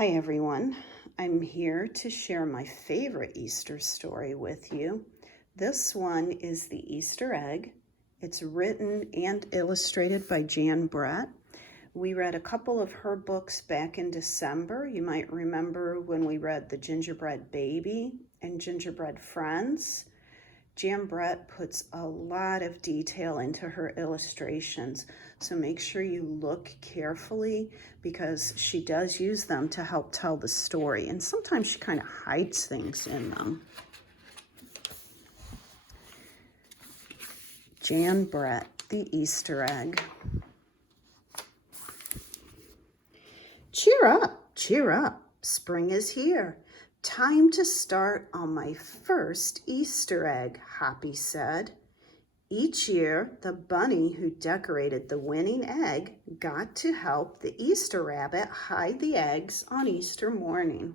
Hi everyone, I'm here to share my favorite Easter story with you. This one is The Easter Egg. It's written and illustrated by Jan Brett. We read a couple of her books back in December. You might remember when we read The Gingerbread Baby and Gingerbread Friends. Jan Brett puts a lot of detail into her illustrations, so make sure you look carefully because she does use them to help tell the story, and sometimes she kind of hides things in them. Jan Brett, The Easter Egg. Cheer up, spring is here. Time to start on my first Easter egg, Hoppy said. Each year, the bunny who decorated the winning egg got to help the Easter rabbit hide the eggs on Easter morning.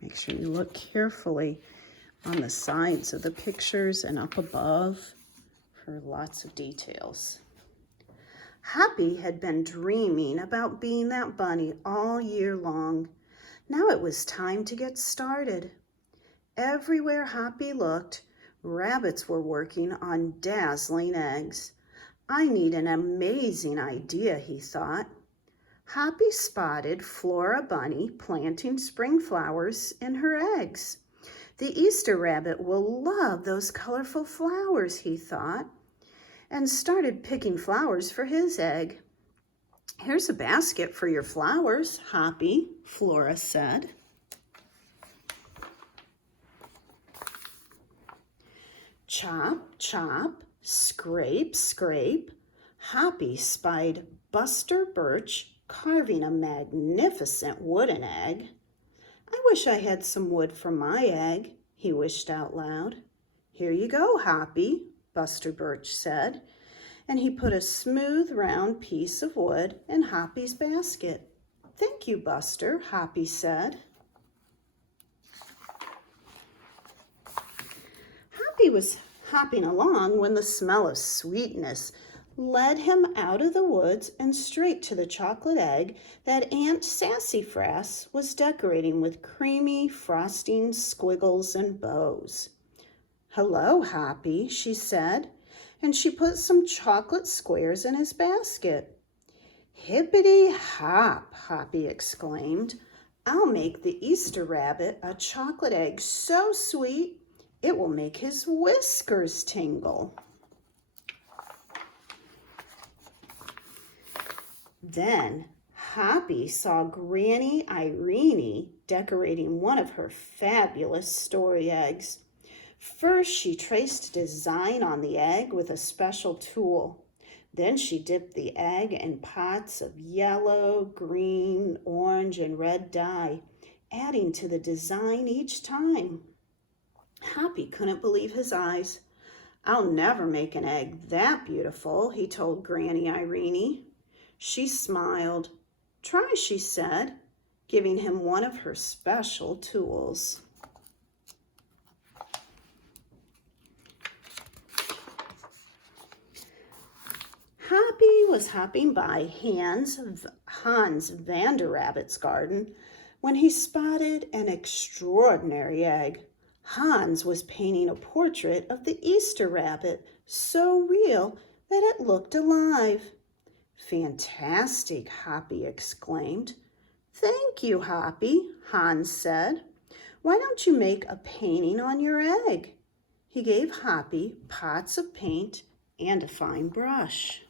Make sure you look carefully on the sides of the pictures and up above for lots of details. Hoppy had been dreaming about being that bunny all year long. Now it was time to get started. Everywhere Hoppy looked, rabbits were working on dazzling eggs. I need an amazing idea, he thought. Hoppy spotted Flora Bunny planting spring flowers in her eggs. The Easter rabbit will love those colorful flowers, he thought, and started picking flowers for his egg. Here's a basket for your flowers, Hoppy, Flora said. Chop, chop, scrape, scrape. Hoppy spied Buster Birch carving a magnificent wooden egg. I wish I had some wood for my egg, he wished out loud. Here you go, Hoppy, Buster Birch said, and he put a smooth round piece of wood in Hoppy's basket. Thank you, Buster, Hoppy said. Hoppy was hopping along when the smell of sweetness led him out of the woods and straight to the chocolate egg that Aunt Sassafras was decorating with creamy frosting, squiggles, and bows. Hello, Hoppy, she said, and she put some chocolate squares in his basket. Hippity hop, Hoppy exclaimed. I'll make the Easter rabbit a chocolate egg so sweet it will make his whiskers tingle. Then Hoppy saw Granny Irene decorating one of her fabulous story eggs. First, she traced a design on the egg with a special tool. Then she dipped the egg in pots of yellow, green, orange, and red dye, adding to the design each time. Hoppy couldn't believe his eyes. I'll never make an egg that beautiful, he told Granny Irene. She smiled. Try, she said, giving him one of her special tools. Hoppy was hopping by Hans Vanderrabbit's garden when he spotted an extraordinary egg. Hans was painting a portrait of the Easter rabbit, so real that it looked alive. Fantastic, Hoppy exclaimed. Thank you, Hoppy, Hans said. Why don't you make a painting on your egg? He gave Hoppy pots of paint and a fine brush.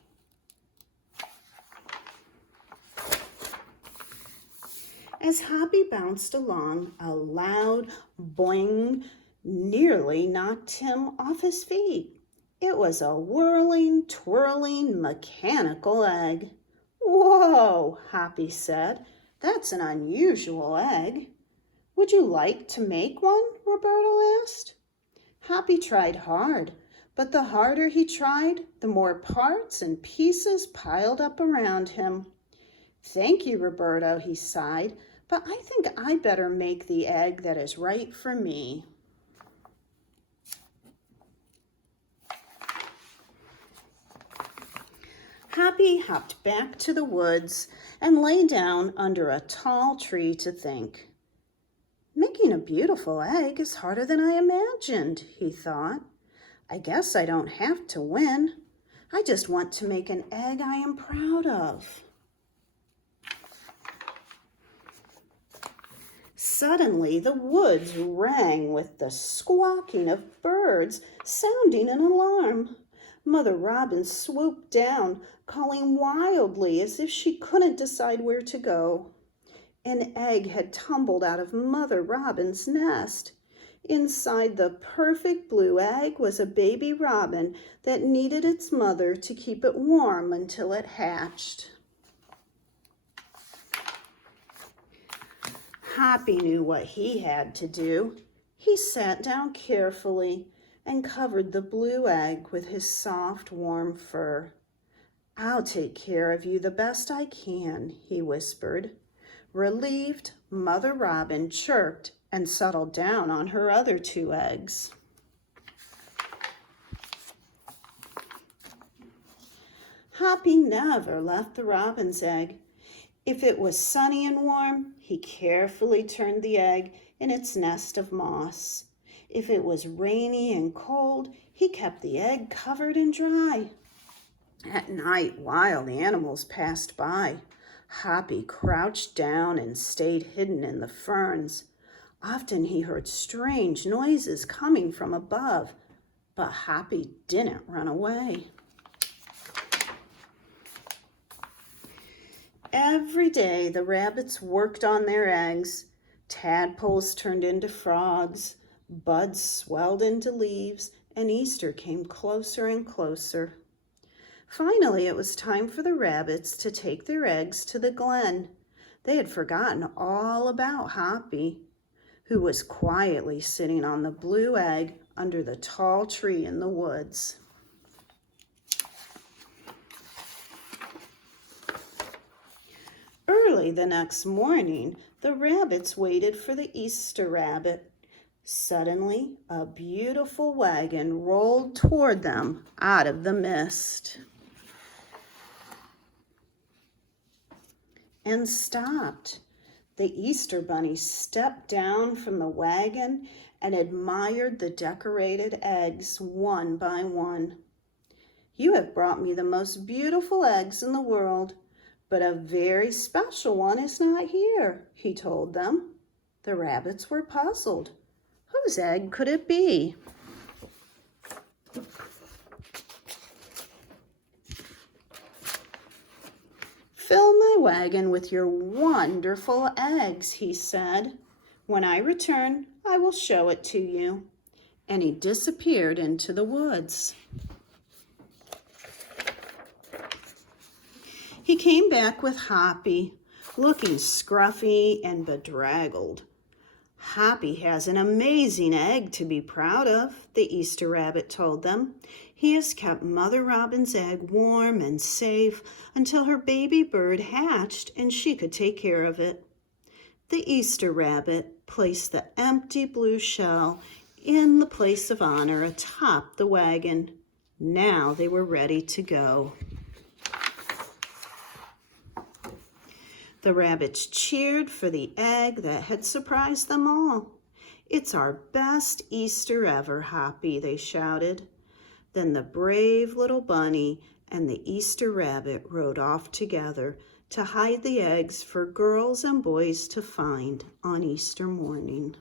As Hoppy bounced along, a loud boing nearly knocked him off his feet. It was a whirling, twirling, mechanical egg. Whoa, Hoppy said. That's an unusual egg. Would you like to make one? Roberto asked. Hoppy tried hard, but the harder he tried, the more parts and pieces piled up around him. Thank you, Roberto, he sighed, but I think I better make the egg that is right for me. Happy hopped back to the woods and lay down under a tall tree to think. Making a beautiful egg is harder than I imagined, he thought. I guess I don't have to win. I just want to make an egg I am proud of. Suddenly, the woods rang with the squawking of birds, sounding an alarm. Mother Robin swooped down, calling wildly as if she couldn't decide where to go. An egg had tumbled out of Mother Robin's nest. Inside the perfect blue egg was a baby robin that needed its mother to keep it warm until it hatched. Happy knew what he had to do. He sat down carefully and covered the blue egg with his soft, warm fur. I'll take care of you the best I can, he whispered. Relieved, Mother Robin chirped and settled down on her other 2 eggs. Happy never left the robin's egg. If it was sunny and warm, he carefully turned the egg in its nest of moss. If it was rainy and cold, he kept the egg covered and dry. At night, wild animals passed by. Happy crouched down and stayed hidden in the ferns. Often he heard strange noises coming from above, but Happy didn't run away. Every day the rabbits worked on their eggs. Tadpoles turned into frogs, buds swelled into leaves, and Easter came closer and closer. Finally, it was time for the rabbits to take their eggs to the glen. They had forgotten all about Happy, who was quietly sitting on the blue egg under the tall tree in the woods. Early the next morning, the rabbits waited for the Easter rabbit. Suddenly, a beautiful wagon rolled toward them out of the mist and stopped. The Easter bunny stepped down from the wagon and admired the decorated eggs one by one. You have brought me the most beautiful eggs in the world, but a very special one is not here, he told them. The rabbits were puzzled. Whose egg could it be? Fill my wagon with your wonderful eggs, he said. When I return, I will show it to you. And he disappeared into the woods. He came back with Happy, looking scruffy and bedraggled. Happy has an amazing egg to be proud of, the Easter rabbit told them. He has kept Mother Robin's egg warm and safe until her baby bird hatched and she could take care of it. The Easter rabbit placed the empty blue shell in the place of honor atop the wagon. Now they were ready to go. The rabbits cheered for the egg that had surprised them all. It's our best Easter ever, Happy, they shouted. Then the brave little bunny and the Easter rabbit rode off together to hide the eggs for girls and boys to find on Easter morning.